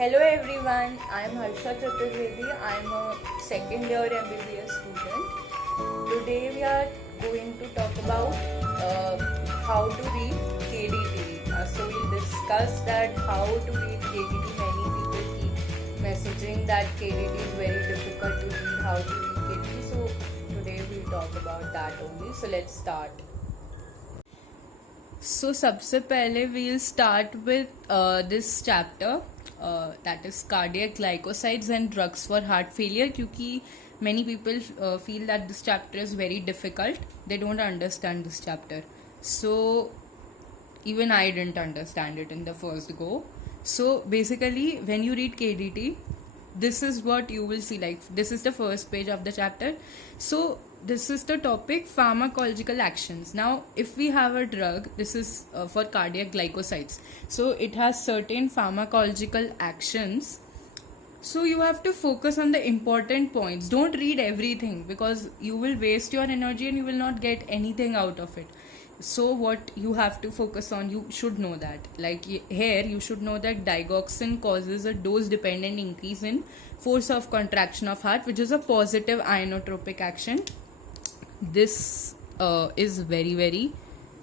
Hello everyone, I am Harsha Chaturvedi. I am a second year MBBS student. Today we are going to talk about how to read KDT. So we'll discuss that how to read KDT. Many people keep messaging that KDT is very difficult to read, how to read KDT. So today we'll talk about that only. So let's start. So सबसे पहले we'll start with this chapter that is cardiac glycosides and drugs for heart failure क्योंकि many people feel that this chapter is very difficult. They don't understand this chapter. So even I didn't understand it in the first go. So basically when you read KDT, this is what you will see. Like this is the first page of the chapter. So this is the topic pharmacological actions. Now if we have a drug, this is for cardiac glycosides, so it has certain pharmacological actions. So you have to focus on the important points. Don't read everything because you will waste your energy and you will not get anything out of it. So what you have to focus on, you should know that, like here you should know that digoxin causes a dose dependent increase in force of contraction of heart, which is a positive inotropic action. This is very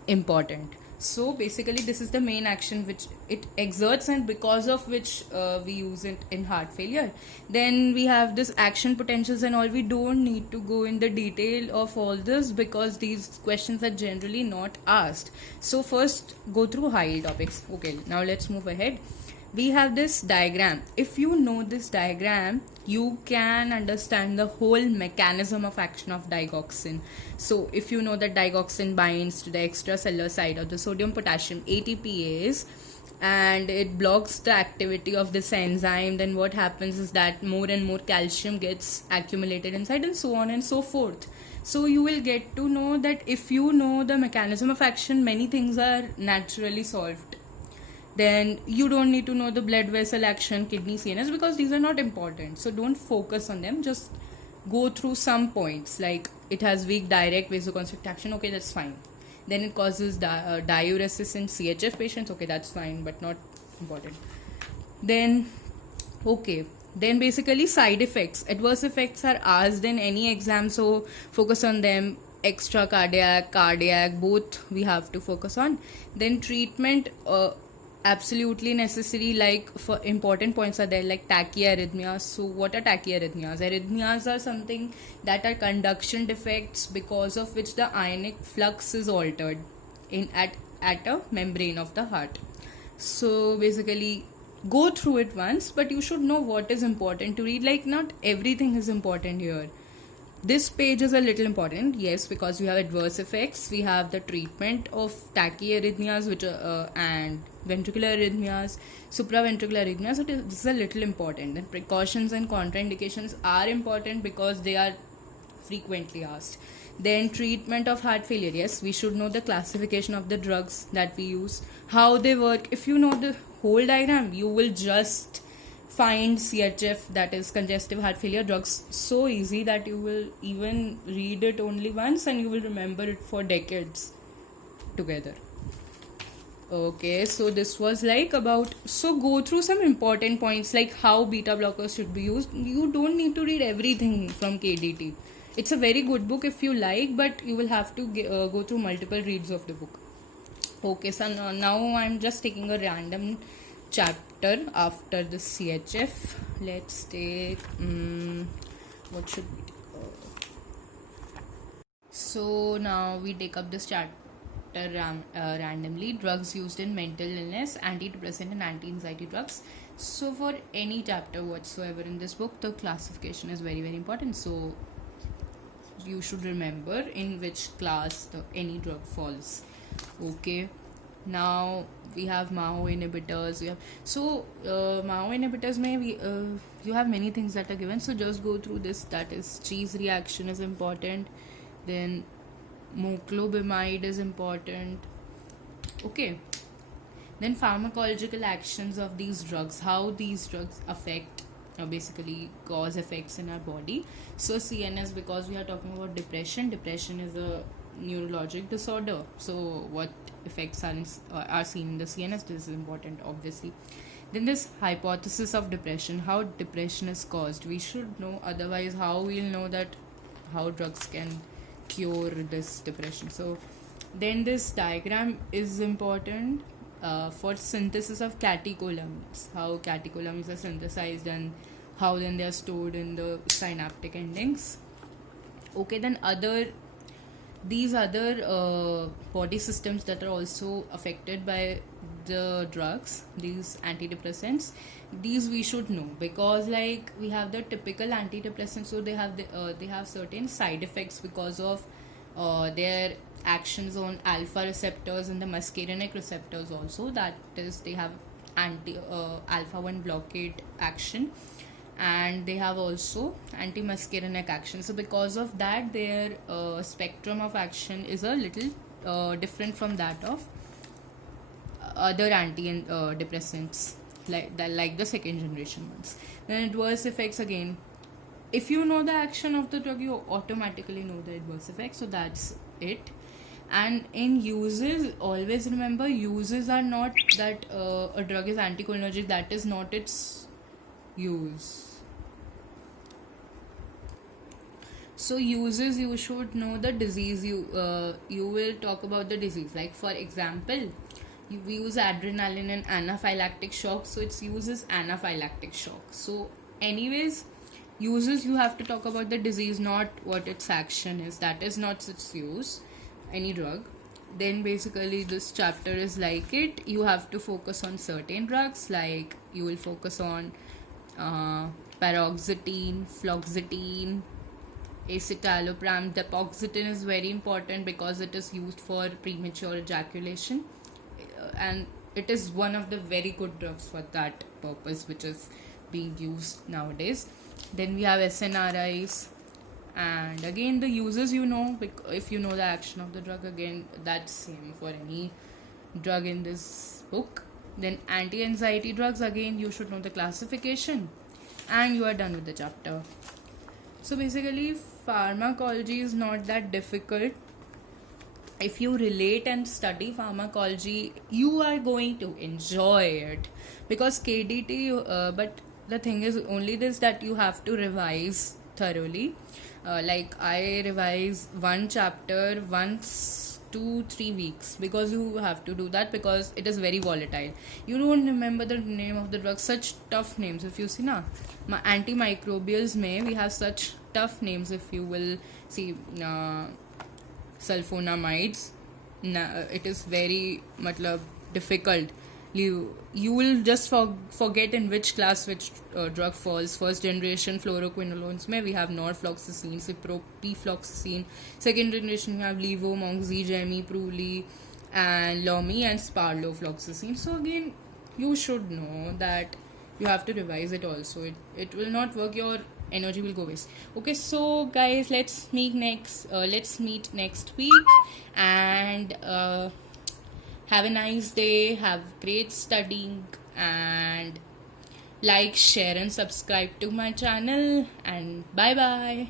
important. So basically this is the main action which it exerts and because of which we use it in heart failure. Then we have this action potentials and all. We don't need to go in the detail of all this because these questions are generally not asked. So first go through high topics. Okay, now let's move ahead. We have this diagram. If you know this diagram, you can understand the whole mechanism of action of digoxin. So if you know that digoxin binds to the extracellular side of the sodium potassium ATPase and it blocks the activity of this enzyme, then what happens is that more and more calcium gets accumulated inside and so on and so forth. So you will get to know that if you know the mechanism of action, many things are naturally solved. Then you don't need to know the blood vessel action, kidney, CNS, because these are not important. So don't focus on them. Just go through some points, like it has weak direct vasoconstrict action. Okay, that's fine. Then it causes diuresis in CHF patients. Okay, that's fine, but not important. Then basically side effects, adverse effects are asked in any exam, so focus on them. Extra cardiac, both we have to focus on. Then treatment, absolutely necessary. Like for important points are there, like tachyarrhythmias. So what are tachyarrhythmias? Arrhythmias are something that are conduction defects because of which the ionic flux is altered at a membrane of the heart. So basically go through it once, but you should know what is important to read. Like not everything is important here. This page is a little important, yes, because we have adverse effects, we have the treatment of tachyarrhythmias, which and ventricular arrhythmias, supraventricular arrhythmias. So this is a little important. Then precautions and contraindications are important because they are frequently asked. Then treatment of heart failure, yes, we should know the classification of the drugs that we use, how they work. If you know the whole diagram, you will just find CHF, that is congestive heart failure drugs, so easy that you will even read it only once and you will remember it for decades together. Okay, so this was like about, so go through some important points like how beta blockers should be used. You don't need to read everything from KDT. It's a very good book if you like, but you will have to go through multiple reads of the book. Okay, so now I'm just taking a random chapter after the CHF. Let's take what should we take? So now we take up this chapter randomly. Drugs used in mental illness, antidepressant and anti-anxiety drugs. So for any chapter whatsoever in this book, the classification is very important. So you should remember in which class any drug falls. Okay, now we have MAO inhibitors. We have MAO inhibitors you have many things that are given, so just go through this. That is cheese reaction is important, then moclobemide is important. Okay, then pharmacological actions of these drugs, how these drugs affect basically cause effects in our body. So CNS, because we are talking about depression is a neurologic disorder, so what effects are seen in the CNS, this is important obviously. Then this hypothesis of depression, how depression is caused. We should know, otherwise how we'll know that how drugs can cure this depression. So then this diagram is important for synthesis of catecholamines, how catecholamines are synthesized and how then they are stored in the synaptic endings. Okay, then these other body systems that are also affected by the drugs, these antidepressants, these we should know, because like we have the typical antidepressants, so they have certain side effects because of their actions on alpha receptors and the muscarinic receptors also, that is they have anti alpha 1 blockade action, and they have also anti-muscarinic action. So because of that, their spectrum of action is a little different from that of other antidepressants like the second generation ones. Then adverse effects, again, if you know the action of the drug, you automatically know the adverse effects, so that's it. And in uses, always remember, uses are not that a drug is anticholinergic, that is not its use. So uses, you should know the disease. You will talk about the disease, like for example, we use adrenaline in anaphylactic shock, so its use is anaphylactic shock. So anyways, uses, you have to talk about the disease, not what its action is. That is not its use, any drug. Then basically this chapter is like it, you have to focus on certain drugs, like you will focus on paroxetine, fluoxetine, escitalopram. Dapazoxetine is very important because it is used for premature ejaculation, and it is one of the very good drugs for that purpose, which is being used nowadays. Then we have SNRIs, and again the uses, you know, if you know the action of the drug, again that's same for any drug in this book. Then anti-anxiety drugs, again you should know the classification, and you are done with the chapter. So basically pharmacology is not that difficult. If you relate and study pharmacology, you are going to enjoy it, because KDT, but the thing is only this, that you have to revise thoroughly. Like I revise one chapter once 2-3 weeks, because you have to do that, because it is very volatile. You don't remember the name of the drug, such tough names. If you see na, antimicrobials may we have such tough names. If you will see sulfonamides, it is very difficult. You will just forget in which class which drug falls. First generation fluoroquinolones may we have norfloxacin, ciprofloxacin. Second generation we have levo, moxi, gemi, pruli, and lomi, and sparlofloxacin. So again, you should know that you have to revise it also. It will not work, your energy will go waste. Okay, so guys, let's meet next week, and have a nice day, have great studying, and like, share and subscribe to my channel, and bye bye.